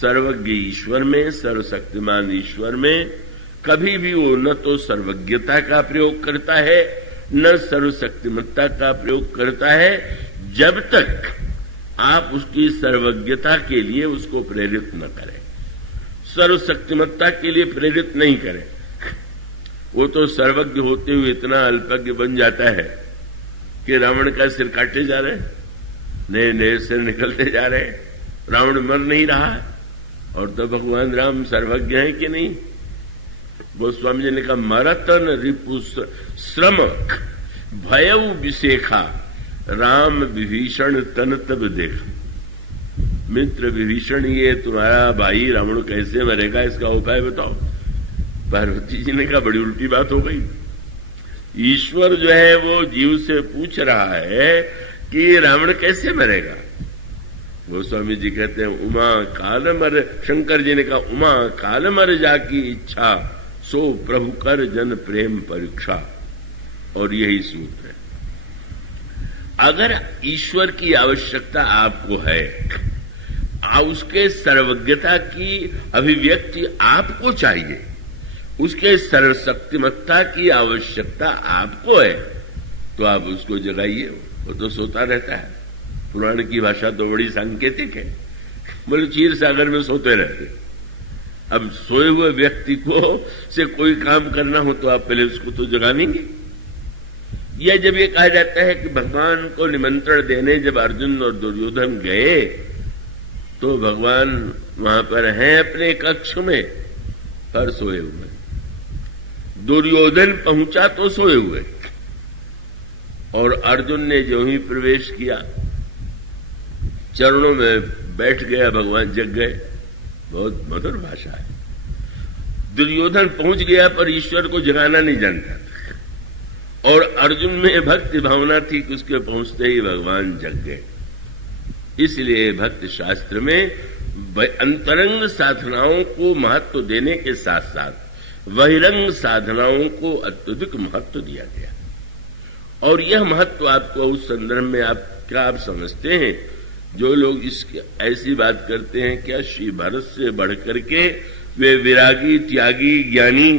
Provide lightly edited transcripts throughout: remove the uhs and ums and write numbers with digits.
सर्वज्ञ ईश्वर में, सर्वशक्तिमान ईश्वर में कभी भी वो न तो सर्वज्ञता का प्रयोग करता है न सर्वशक्तिमत्ता का प्रयोग करता है, जब तक आप उसकी सर्वज्ञता के लिए उसको प्रेरित न करें, सर्वशक्तिमत्ता के लिए प्रेरित नहीं करें। वो तो सर्वज्ञ होते हुए इतना अल्पज्ञ बन जाता है कि रावण का सिर काटे जा रहे हैं, नए नए सिर निकलते जा रहे हैं, रावण मर नहीं रहा है। और तो भगवान राम सर्वज्ञ हैं कि नहीं? गोस्वामी जी ने कहा, मरतन रिपु श्रम भयउ विशेखा राम विभीषण तन तब देखा। मित्र विभीषण, ये तुम्हारा भाई रावण कैसे मरेगा, इसका उपाय बताओ। पार्वती जी ने कहा, बड़ी उल्टी बात हो गई। ईश्वर जो है वो जीव से पूछ रहा है कि रावण कैसे मरेगा। गोस्वामी जी कहते हैं, उमा काल मर, शंकर जी ने कहा, उमा काल मर जाकी इच्छा सो प्रभु कर जन प्रेम परीक्षा। और यही सूत्र है। अगर ईश्वर की आवश्यकता आपको है, उसके सर्वज्ञता की अभिव्यक्ति आपको चाहिए, उसके सर्वशक्तिमत्ता की आवश्यकता आपको है, तो आप उसको जगाइए। वो तो सोता रहता है। पुराण की भाषा तो बड़ी सांकेतिक है, बोले क्षीर सागर में सोते रहते। अब सोए हुए व्यक्ति को से कोई काम करना हो तो आप पहले उसको तो जगानेंगे। यह जब ये कहा जाता है कि भगवान को निमंत्रण देने जब अर्जुन और दुर्योधन गए तो भगवान वहां पर हैं अपने कक्ष में, पर सोए हुए। दुर्योधन पहुंचा तो सोए हुए, और अर्जुन ने जो ही प्रवेश किया चरणों में बैठ गया, भगवान जग गए। बहुत मधुर भाषा है। दुर्योधन पहुंच गया पर ईश्वर को जगाना नहीं जानता, और अर्जुन में भक्ति भावना थी कि उसके पहुंचते ही भगवान जग गए। इसलिए भक्ति शास्त्र में अंतरंग साधनाओं को महत्व देने के साथ साथ बहिरंग साधनाओं को अत्यधिक महत्व दिया गया। और यह महत्व आपको उस संदर्भ में आप समझते हैं? जो लोग इसकी ऐसी बात करते हैं, क्या श्री भरत से बढ़ करके वे विरागी त्यागी ज्ञानी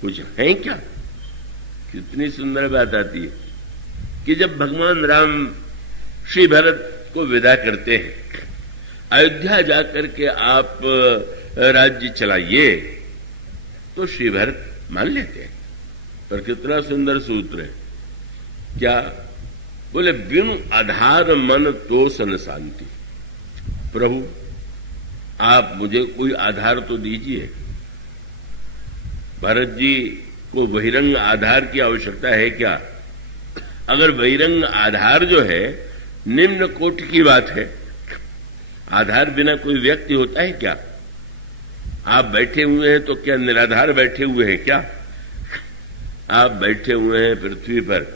कुछ हैं क्या? कितनी सुंदर बात आती है कि जब भगवान राम श्री भरत को विदा करते हैं, अयोध्या जाकर के आप राज्य चलाइए, तो श्री भरत मान लेते हैं। पर कितना सुंदर सूत्र है। क्या बोले? बिनु आधार मन तो सन शांति। प्रभु आप मुझे कोई आधार तो दीजिए। भरत जी को बहिरंग आधार की आवश्यकता है क्या? अगर बहिरंग आधार जो है निम्न कोटि की बात है, आधार बिना कोई व्यक्ति होता है क्या? आप बैठे हुए हैं तो क्या निराधार बैठे हुए हैं क्या? आप बैठे हुए हैं पृथ्वी पर,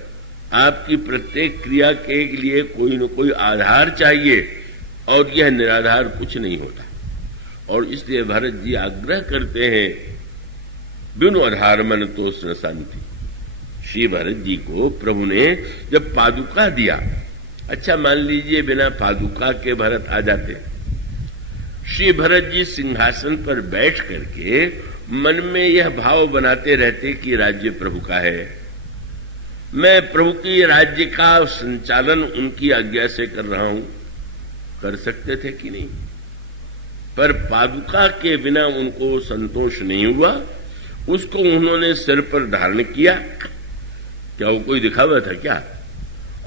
आपकी प्रत्येक क्रिया के लिए कोई न कोई आधार चाहिए, और यह निराधार कुछ नहीं होता। और इसलिए भरत जी आग्रह करते हैं, बिनु आधार मन तो न शांति। श्री भरत जी को प्रभु ने जब पादुका दिया, अच्छा मान लीजिए बिना पादुका के भरत आ जाते, श्री भरत जी सिंहासन पर बैठ करके मन में यह भाव बनाते रहते कि राज्य प्रभु का है, मैं प्रभु की राज्य का संचालन उनकी आज्ञा से कर रहा हूं, कर सकते थे कि नहीं? पर पादुका के बिना उनको संतोष नहीं हुआ, उसको उन्होंने सिर पर धारण किया। क्या वो कोई दिखावा था क्या?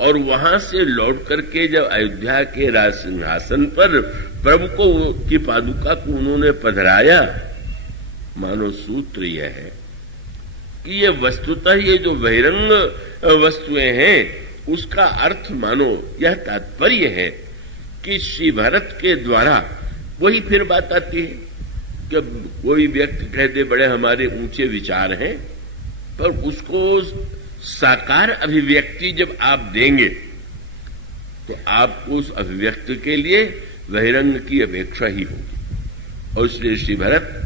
और वहां से लौट करके जब अयोध्या के राज सिंहासन पर प्रभु को की पादुका को उन्होंने पधराया, मानो सूत्र यह है कि ये वस्तुतः ये जो बहिरंग वस्तुएं हैं उसका अर्थ मानो यह तात्पर्य है कि श्री भरत के द्वारा वही फिर बात आती है कि कोई व्यक्ति कह दे बड़े हमारे ऊंचे विचार हैं, पर उसको साकार अभिव्यक्ति जब आप देंगे तो आपको उस अभिव्यक्ति के लिए बहिरंग की अपेक्षा ही होगी। और इसलिए श्री भरत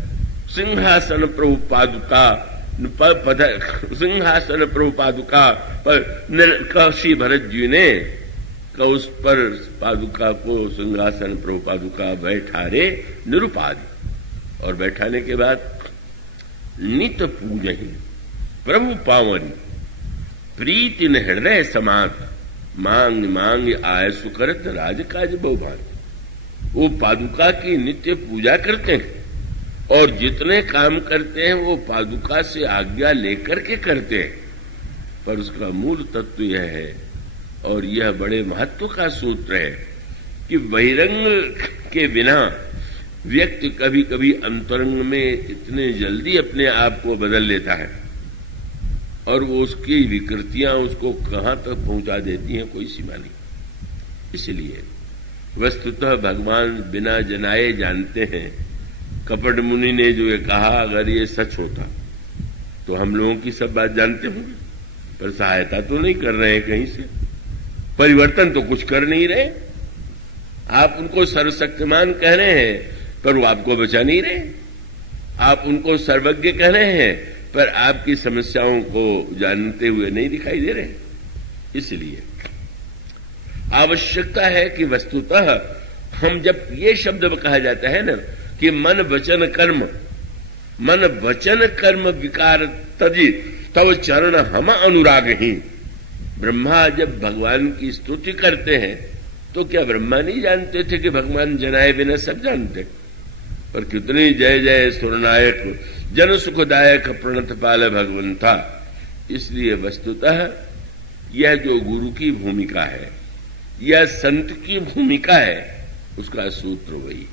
सिंहासन प्रभु पादुका सिंहासन प्रभु पादुका पर श्री भरत जी ने का उस पर पादुका को सिंहासन प्रभु पादुका बैठारे निरुपाधि, और बैठाने के बाद नित पूजहि प्रभु पावन प्रीति न हृदय समात मांग मांग आय सुकरत राज काज बहुभान। वो पादुका की नित्य पूजा करते हैं और जितने काम करते हैं वो पादुका से आज्ञा लेकर के करते हैं, पर उसका मूल तत्व यह है और यह बड़े महत्व का सूत्र है कि बहिरंग के बिना व्यक्ति कभी कभी अंतरंग में इतने जल्दी अपने आप को बदल लेता है और वो उसकी विकृतियां उसको कहां तक पहुंचा देती हैं कोई सीमा नहीं। इसलिए वस्तुतः भगवान बिना जनाए जानते हैं। कपट मुनि ने जो ये कहा, अगर ये सच होता तो हम लोगों की सब बात जानते होंगे, पर सहायता तो नहीं कर रहे हैं कहीं से, परिवर्तन तो कुछ कर नहीं रहे। आप उनको सर्वशक्तिमान कह रहे हैं पर वो आपको बचा नहीं रहे। आप उनको सर्वज्ञ कह रहे हैं पर आपकी समस्याओं को जानते हुए नहीं दिखाई दे रहे। इसलिए आवश्यकता है कि वस्तुतः हम जब ये शब्द कहा जाता है ना कि मन वचन कर्म विकार तजी तव चरण हम अनुराग ही। ब्रह्मा जब भगवान की स्तुति करते हैं तो क्या ब्रह्मा नहीं जानते थे कि भगवान जनाए बिना सब जानते, पर कितनी जय जय सुरनायक जन सुखदायक प्रणत पाल भगवंता। इसलिए वस्तुतः यह जो गुरु की भूमिका है, यह संत की भूमिका है, उसका सूत्र वही